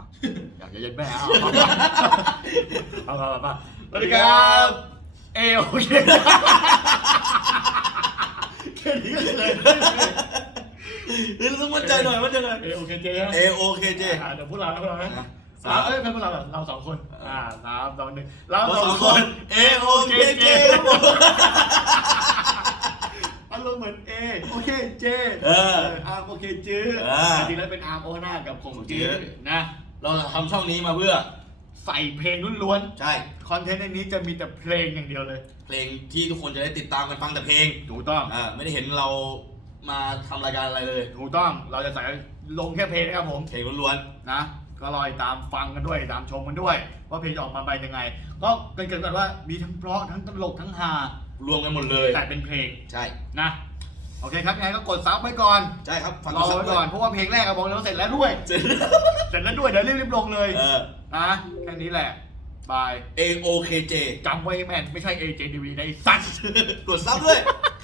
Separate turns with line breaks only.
อยากจะเย็นแม่เอามา
สวัสดีครับ
โอเคแค่นี้ก็เลย
นี่ต้องมั่นใจหน่อยมั่นใจหน่อย
โอเคเจ
AOKJ
เดี๋ยวพูดเรานะเป็นพวกเราสองคน3 2 1เราสองคน
AOKJ
อารมณ์เหมือนโอเคเจอาร์มโอเคจื้อจริงแล้วเป็นอาร์มโอหน้ากับคงจื้อนะ
เราทำช่องนี้มาเพื่อ
ใส่เพลงล้วน
ใช่
ๆคอนเทนต์ในนี้จะมีแต่เพลงอย่างเดียวเลย
เพลงที่ทุกคนจะได้ติดตามกันฟังแต่เพลง
ถูกต้อง
ไม่ได้เห็นเรามาทำรายการอะไรเลย
ถูกต้องเราจะใส่ลงแค่เพลงนะครับผม
เพลงล้วน
นะก็รอยตามฟังกันด้วยตามชมกันด้วยว่าเพลงจะออกมาเป็นยังไง ก็เกิดกันว่ามีทั้งเพราะทั้งตลกทั้งฮา
ๆรวมกันหมดเลย
แต่เป็นเพลง
ใช่
นะโอเคครับยังไงก็กดซับไว้ก่อน
ใช่ครับฟัง
รอไว้ก่อนเพราะว่าเพลงแรกบอกแล้วเสร็จแล้วด้วย
เสร็จ
เสร็จแล้วด้วยเดี๋ยวรีบลงเลย
อ
นะแค่นี้แหละบาย
AOKJ
จำไว้แม่นไม่ใช่ AJTV ในะไอ้สัตว์
กดซับด้วย